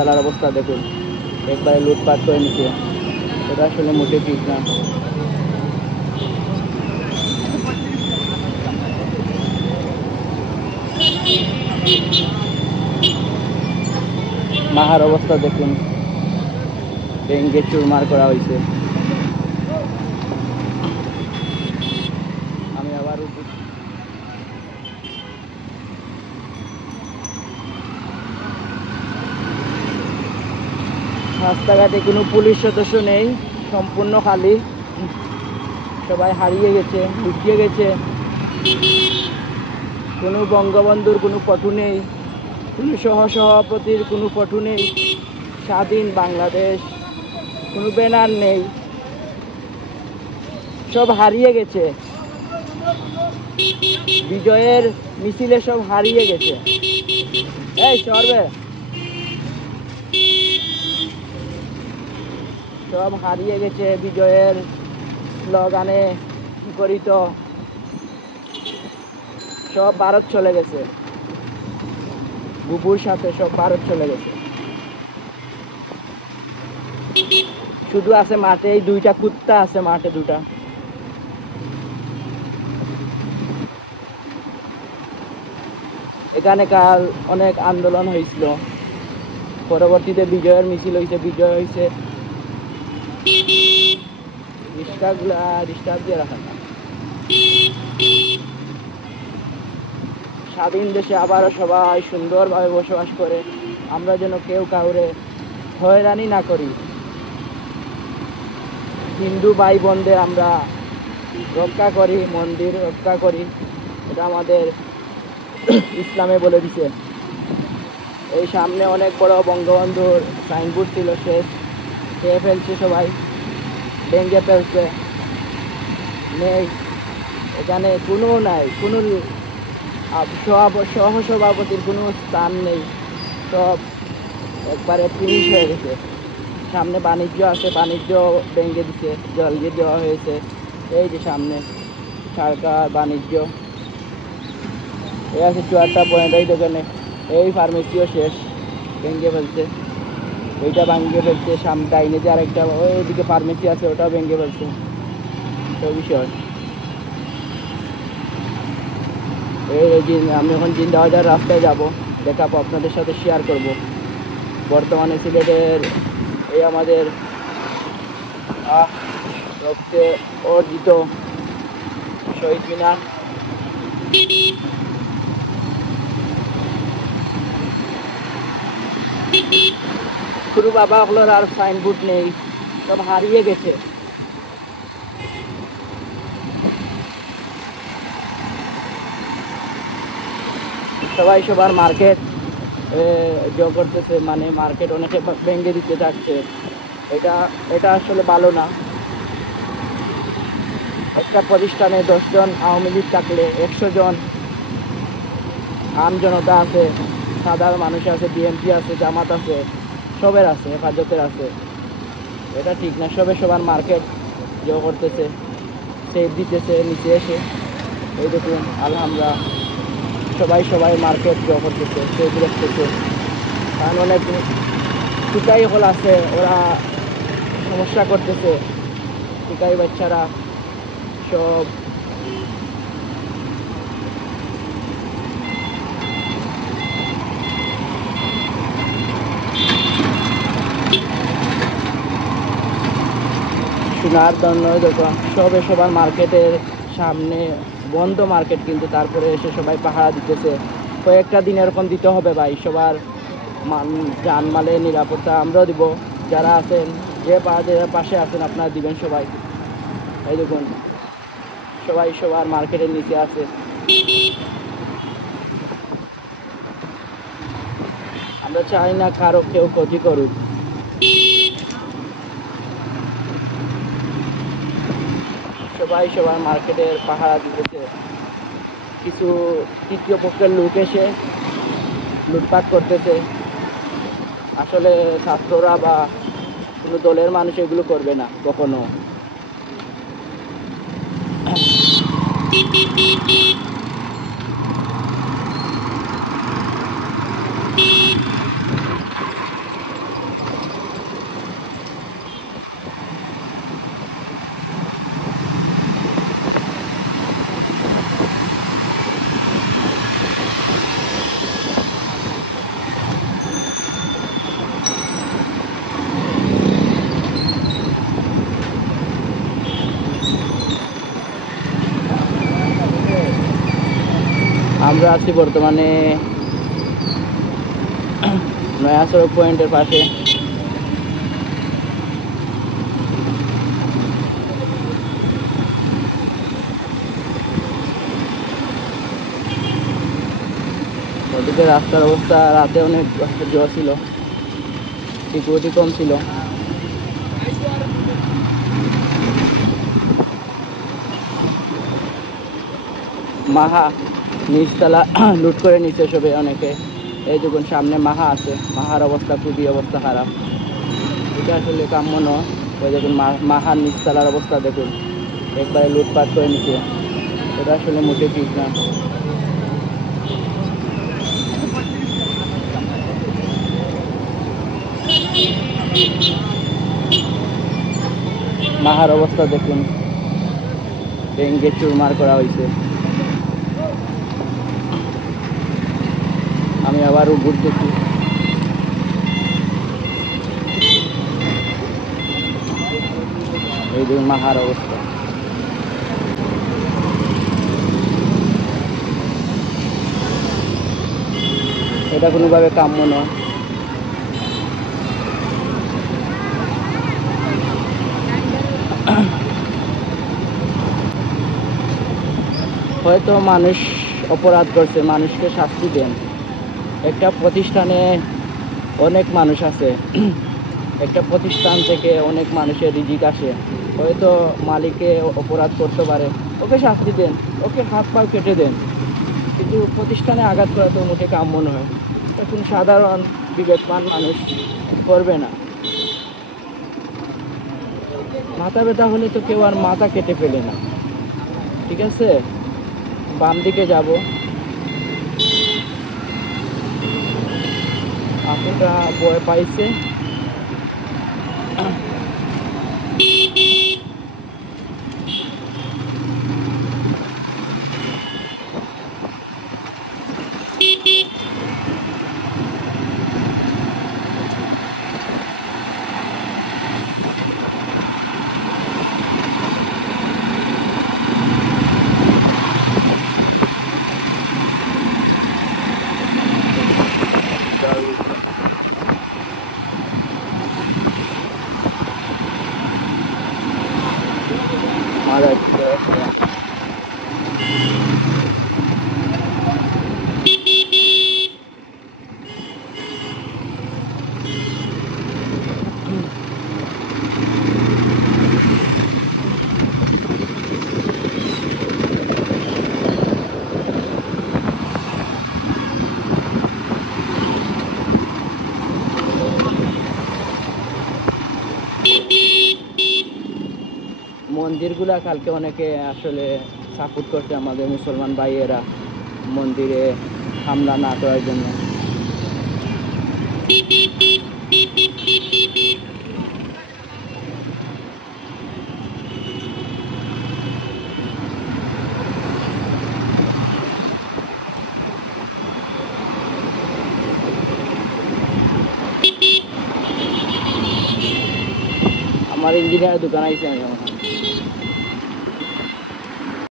রাস্তার অবস্থা দেখুন, একবারে লুটপাট করে নিচ্ছে। এটা আসলে মোটে ঠিক না। মাহার অবস্থা দেখুন, ভেঙ্গে চুরমার করা হয়েছে। আমি আবার রাস্তাঘাটে কোনো পুলিশ সদস্য নেই, সম্পূর্ণ খালি, সবাই হারিয়ে গেছে, লুকিয়ে গেছে। কোনো বঙ্গবন্ধুর কোনো ফটো নেই, কোনো সহসভাপতির কোনো ফটো নেই, স্বাধীন বাংলাদেশ কোনো ব্যানার নেই, সব হারিয়ে গেছে। বিজয়ের মিছিলে সব হারিয়ে গেছে। এই সরবে সব হারিয়ে গেছে বিজয়ের স্লোগানে মুখরিত, সব ভারত চলে গেছে, বুবুর সাথে সব ভারত চলে গেছে। শুধু আছে মাঠে এই দুইটা কুত্তা আছে, মাঠে দুটা। এখানে কাল অনেক আন্দোলন হয়েছিল, পরবর্তীতে বিজয়ের মিছিল হয়েছে, বিজয় হয়েছে। ডিস্টার্ব দিয়ে রাখা না। স্বাধীন দেশে আবারও সবাই সুন্দরভাবে বসবাস করে, আমরা যেন কেউ কাউরে হয়রানি না করি। হিন্দু ভাই বোনদের আমরা রক্ষা করি, মন্দির রক্ষা করি, এটা আমাদের ইসলামে বলে দিছে। এই সামনে অনেক বড় বঙ্গবন্ধুর সাইনবোর্ড ছিল, শেষ খেয়ে ফেলছে, সবাই ভেঙে ফেলছে, নেই এখানে, কোনো নাই, কোনো সহসভাপতির কোনো স্থান নেই, সব একবারে ফিনিশ হয়ে গেছে। সামনে বাণিজ্য আছে, বাণিজ্য ভেঙে দিছে, জ্বালিয়ে দেওয়া হয়েছে। এই যে সামনে সরকার বাণিজ্য, এই আছে 4টা পয়েন্ট, এই দোকানে এই ফার্মেসিও শেষ, ভেঙে ফেলছে, এইটা ভেঙে ফেলছে। সামনে ডাইনে যে আরেকটা ওইদিকে ফার্মেসি আছে, ওটাও ভেঙে ফেলছে। তো বিষয় এই যে আমি এখন জিন্দাবাজার রাস্তায় যাব, দেখাবো আপনাদের সাথে, শেয়ার করব বর্তমানে সিলেটের এই আমাদের রক্তে অর্জিত শহীদ মিনার। কোনো বাবা হলোর আর সাইনবোর্ড নেই, সব হারিয়ে গেছে। সবাই সবার মার্কেট করতেছে, মানে মার্কেট অনেকে ভেঙে দিতে যাচ্ছে। এটা আসলে ভালো না। একটা প্রতিষ্ঠানে 10 জন আওয়ামী লীগ থাকলে 100 জন আম জনতা আছে, সাধারণ মানুষ আছে, বিএনপি আছে, জামাত আছে, সবের আছে, হেফাজতের আছে। এটা ঠিক না। সবার মার্কেট করতেছে, সেভ দিতেছে নিচে এসে। এই দেখুন আলহামদুলিল্লাহ, সবাই মার্কেট করতেছে, সেভ রাখতেছে। কারণ অনেক টিকাই হল আছে, ওরা সমস্যা করতেছে, টিকাই বাচ্চারা সব। সোনার দন্য দোকান সবার মার্কেটের সামনে বন্ধ মার্কেট, কিন্তু তারপরে এসে সবাই পাহারা দিতেছে। কয়েকটা দিন এরকম দিতে হবে ভাই, সবার জানমালের নিরাপত্তা আমরাও দিব, যারা আছেন যে পাশে আছেন আপনারা দিবেন সবাই। এই দেখুন সবাই সবার মার্কেটের নিচে আছে। আমরা চাই না কারো কেউ ক্ষতি করুক। সবাই সবার মার্কেটের পাহারা দিতেছে। কিছু তৃতীয় পক্ষের লোক এসে লুটপাট করতেছে। আসলে ছাত্ররা বা কোনো দলের মানুষ এগুলো করবে না কখনো। আমরা আছি বর্তমানে নয়া সড়ক পয়েন্টের পাশে। ওদিকে রাস্তার অবস্থা রাতে অনেক জ্বর ছিল, সিকিউরিটি কম ছিল। মাহা নিচতলা লুট করে নিচে সবে অনেকে। এই যখন সামনে মাহা আছে, মাহার অবস্থা খুবই অবস্থা খারাপ। এটা আসলে কাম্য নয়। ওই দেখুন মাহার নিচতলার অবস্থা দেখুন, একবারে লুটপাট করে নিচে। এটা আসলে মোটে ঠিক না। মাহার অবস্থা দেখুন, ভেঙ্গে চুরমার করা হয়েছে। আমি আবারও ঘুরতেছি। এই দেখুন মাহার অবস্থা। এটা কোনোভাবে কাম্য নয়। হয়তো মানুষ অপরাধ করছে, মানুষকে শাস্তি দেন। একটা প্রতিষ্ঠানে অনেক মানুষ আছে, একটা প্রতিষ্ঠান থেকে অনেক মানুষের রিজিক আসে। হয়তো মালিকে অপরাধ করতে পারে, ওকে শাস্তি দেন, ওকে হাত পা কেটে দেন, কিন্তু প্রতিষ্ঠানে আঘাত করা তো মোটে কাম্য নয়। এখন সাধারণ বিবেকবান মানুষ করবে না। মাথা ব্যথা হলে তো কেউ আর মাথা কেটে ফেলে না, ঠিক আছে? বাম দিকে যাব। আপুটা ভয় পাইছে। মন্দিরগুলা কালকে অনেকে আসলে সাপোর্ট করছে আমাদের মুসলমান ভাইয়েরা, মন্দিরে হামলা না করার জন্য। আমার ইঞ্জিনিয়ার দোকান আইছে আমি